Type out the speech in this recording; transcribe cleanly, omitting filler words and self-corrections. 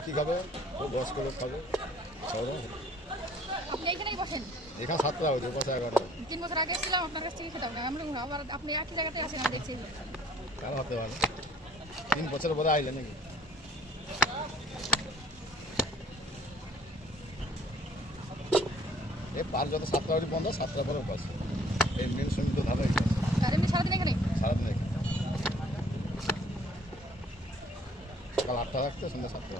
পাখি খাবে, ও বয়স্ক লোক খাবে, আপনি এখানেই বসেন? এখানে 7টা হয়েছে, পাশে 11টা। 3 বছর আগে এসেছিলাম আপনার কাছ থেকে খেতাম না, আমরা আবার আপনি একই জায়গাতে আছেন, আমি দেখছি। কারো হতে পারে 3 বছর পরে আইলে নাকি? এ পার যত 7টা বাজে বন্ধ, 7টার পরে পাস। এই মেন সমিত ধারা এখানে আর এমনি সারাদিন এখানে? সারাদিন এখানে সকাল 8টা থাকতে সন্ধ্যা 7টা।